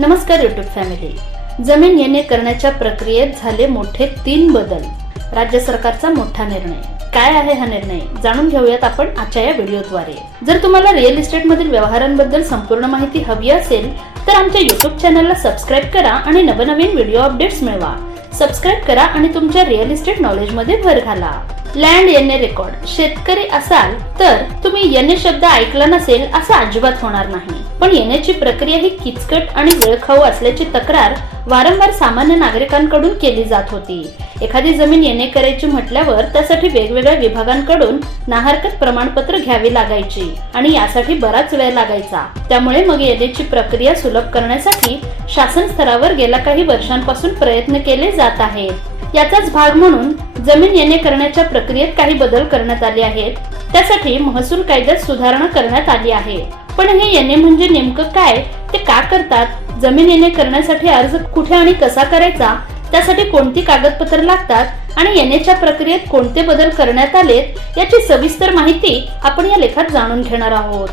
नमस्कार YouTube family जमीन येणे करण्याच्या प्रक्रियेत झाले मोठे तीन बदल. राज्य सरकारचा मोठा निर्णय. काय आहे हा निर्णय? जाणून घेऊयात आपण आजच्या या व्हिडिओद्वारे. जर तुम्हाला रिअल इस्टेट मधील व्यवहारांबद्दल संपूर्ण माहिती हवी असेल तर आमच्या युट्यूब चॅनलला सबस्क्राईब करा आणि नवनवीन व्हिडिओ अपडेट्स मिळवा. सबस्क्राईब करा आणि तुमच्या रिअल इस्टेट नॉलेजमध्ये भर घाला. लँड येणे रेकॉर्ड शेतकरी असाल तर तुम्ही येणे शब्द ऐकला नसेल असं अजिबात होणार नाही. पण येण्याची प्रक्रिया ही किचकट आणि वेळखाऊ असल्याची तक्रार वारंवार सामान्य नागरिकांकडून केली जात होती. एखादी जमीन येणे करायची म्हटल्यावर त्यासाठी वेगवेगळ्या विभागांकडून नाहरकत प्रमाणपत्र घ्यावी लागायची आणि यासाठी बराच वेळ लागायचा. त्यामुळे मग येण्याची प्रक्रिया सुलभ करण्यासाठी शासन स्तरावर गेल्या काही वर्षांपासून प्रयत्न केले जात आहेत. याचाच भाग म्हणून जमीन येणे करण्याच्या प्रक्रियेत काही बदल करण्यात आले आहेत. त्यासाठी महसूल कायद्यात सुधारणा करण्यात आली आहे. पण हे येणे म्हणजे नेमकं काय? ते का करतात? जमीन येणे करण्यासाठी अर्ज कुठे आणि कसा करायचा? त्यासाठी कोणती कागदपत्र लागतात? आणि येण्याच्या प्रक्रियेत कोणते बदल करण्यात आलेत? याची सविस्तर माहिती आपण या लेखात जाणून घेणार आहोत.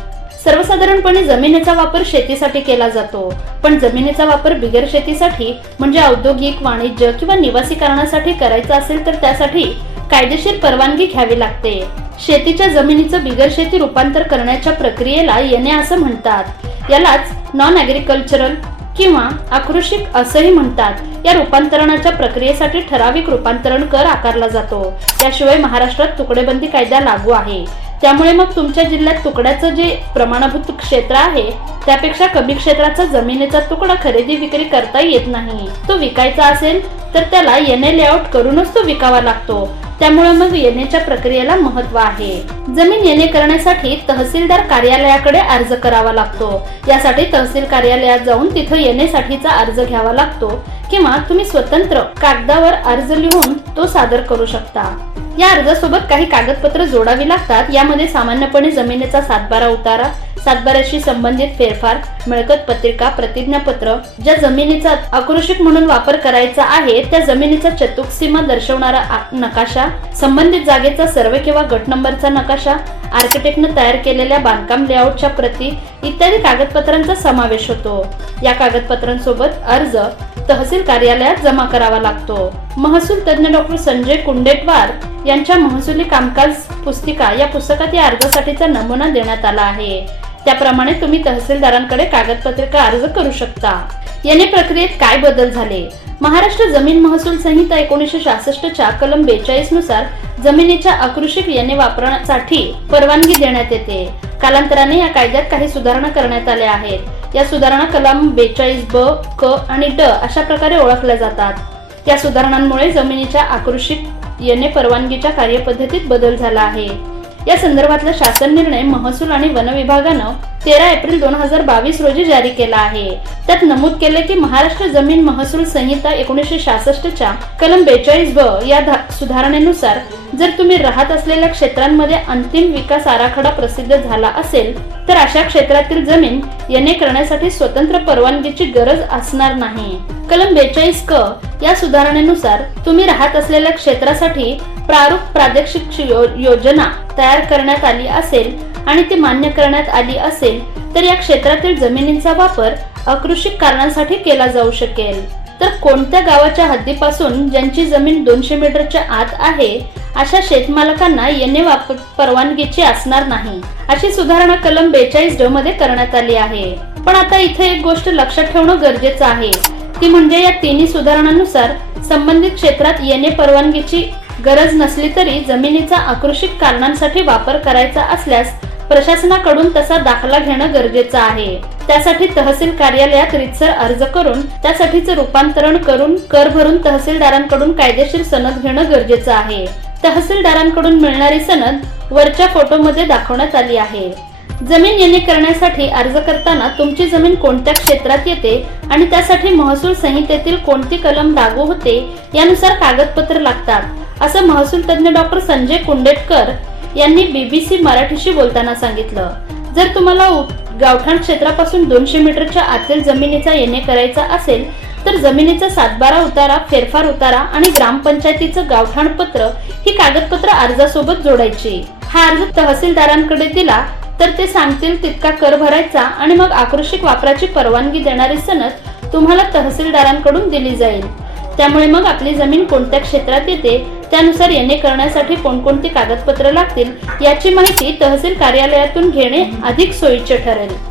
सर्वसाधारणपणे जमिनीचा वापर शेतीसाठी केला जातो. पण जमिनीचा वापर बिगर शेतीसाठी म्हणजे औद्योगिक वाणिज्य किंवा निवासी कारणासाठी करायचा असेल तर त्यासाठी कायदेशीर परवानगी घ्यावी लागते. शेतीच्या जमिनीचं बिगर शेती रूपांतर करण्याच्या प्रक्रियेला येणे असं म्हणतात. यालाच नॉन ऍग्रिकल्चरल किंवा आकृषिक असंही म्हणतात. या रूपांतरणाच्या प्रक्रियेसाठी ठराविक रूपांतरण कर आकारला जातो. त्याशिवाय महाराष्ट्रात तुकडेबंदी कायदा लागू आहे. त्यामुळे मग तुमच्या जिल्ह्यात तुकड्याचं जे प्रमाणभूत क्षेत्र आहे त्यापेक्षा कमी क्षेत्राचा जमिनीचा तुकडा खरेदी विक्री करता येत नाही. तो विकायचा असेल तर त्याला येणे लेआउट करूनच तो विकावा लागतो. त्यामुळे मग येण्याच्या प्रक्रियेला महत्त्व आहे. जमीन येणे करण्यासाठी तहसीलदार कार्यालयाकडे अर्ज करावा लागतो. यासाठी तहसील कार्यालयात जाऊन तिथं येण्यासाठीचा अर्ज घ्यावा लागतो. किंवा तुम्ही स्वतंत्र कागदावर अर्ज लिहून तो सादर करू शकता. या अर्जासोबत काही कागदपत्र जोडावी लागतात. यामध्ये सामान्यपणे जमिनीचा सातबारा उतारा सातबाऱ्याशी संबंधित फेरफार मिळकत पत्रिका प्रतिज्ञापत्र ज्या जमिनीचा आकृषिक म्हणून वापर करायचा आहे त्या जमिनीचा चतुक सीमा दर्शवणारा नकाशा संबंधित जागेचा सर्वे किंवा गट नंबरचा नकाशा आर्किटेक्टनं तयार केलेल्या बांधकाम लेआउटच्या प्रती इत्यादी कागदपत्रांचा समावेश होतो. या कागदपत्रांसोबत अर्ज तहसील कार्यालयात जमा करावा लागतो. महसूल तज्ञ डॉक्टर संजय कुंडेटवार यांच्या महसुली कामकाज पुस्तिका या पुस्तकात या अर्जासाठीचा नमुना देण्यात आला आहे. त्याप्रमाणे तुम्ही तहसीलदारांकडे कागदपत्रिका अर्ज करू शकता. याने प्रक्रियेत काय बदल झाले? महाराष्ट्र जमीन महसूल संहिता एकोणीसशे च्या कलम बेचाळीसनुसार जमिनीच्या अकृषिक येणे वापरण्यासाठी परवानगी देण्यात येते. कालांतराने या कायद्यात काही सुधारणा करण्यात आल्या आहेत. या सुधारणा कलम बेचाळीस ब क आणि ड अशा प्रकारे ओळखल्या जातात. या सुधारणांमुळे जमिनीच्या आकृषिक येणे परवानगीच्या कार्यपद्धतीत बदल झाला आहे. या संदर्भातला शासन निर्णय महसूल आणि वन विभागानं तेरा एप्रिल दोन हजार बावीस रोजी जारी केला आहे. त्यात नमूद केले की महाराष्ट्र जमीन महसूल संहिता एकोणीसशे सहासष्टच्या कलम बेचाळीस ब या सुधारणेनुसार जर तुम्ही राहत असलेल्या क्षेत्रांमध्ये अंतिम विकास आराखडा प्रसिद्ध झाला असेल तर अशा क्षेत्रातील जमीन येणे करण्यासाठी स्वतंत्र परवानगीची गरज असणार नाही. कलम बेचाळीस क या सुधारणेनुसार तुम्ही राहत असलेल्या क्षेत्रासाठी प्रारूप प्रादेशिक यो- योजना तयार करण्यात आली असेल आणि ती मान्य करण्यात आली असेल तर या क्षेत्रातील जमिनींचा वापर अकृषिक कारणांसाठी केला जाऊ शकेल. तर कोणत्या गावाच्या हद्दीपासून ज्यांची जमीन दोनशे मीटरच्या आत आहे अशा शेतमालकांना येणे वापर परवानगीची असणार नाही अशी सुधारणा कलम बेचाळीस ड मध्ये करण्यात आली आहे. पण आता इथे एक गोष्ट लक्षात ठेवणं गरजेचं आहे. ती म्हणजे या तिन्ही सुधारणांनुसार संबंधित क्षेत्रात येणे परवानगीची गरज नसली तरी जमिनीचा आकृषिक कारणांसाठी वापर करायचा असल्यास प्रशासनाकडून तसा दाखला घेणं गरजेचं आहे. त्यासाठी तहसील कार्यालयात रितसर अर्ज करून त्यासाठीचं रूपांतरण करून कर भरून तहसीलदारांकडून कायदेशीर सनद घेणं गरजेचं आहे. तहसीलदारांकडून मिळणारी सनद वरच्या फोटोमध्ये दाखवण्यात आली आहे. जमीन येणे करण्यासाठी अर्ज करताना तुमची जमीन कोणत्या क्षेत्रात येते आणि त्यासाठी महसूल संहितेतील कोणती कलम लागू होते यानुसार कागदपत्र लागतात असं महसूल तज्ञ डॉक्टर संजय कुंडेटकर यांनी बीबीसी मराठीशी बोलताना सांगितलं. जर तुम्हाला गावठाण क्षेत्रापासून दोनशे मीटरच्या आतील जमिनीचा येणे करायचा असेल तर जमिनीचा सातबारा उतारा फेरफार उतारा आणि ग्रामपंचायतीचं गावठाण पत्र ही कागदपत्र अर्जासोबत जोडायची. हा अर्ज तहसीलदारांकडे दिला तर ते सांगतील तितका कर भरायचा आणि मग आकृषिक वापराची परवानगी देणारी सनद तुम्हाला तहसीलदारांकडून दिली जाईल. त्यामुळे मग आपली जमीन कोणत्या क्षेत्रात येते त्यानुसार येणे करण्यासाठी कोणकोणती कागदपत्र लागतील याची माहिती तहसील कार्यालयातून घेणे अधिक सोयीचे ठरेल.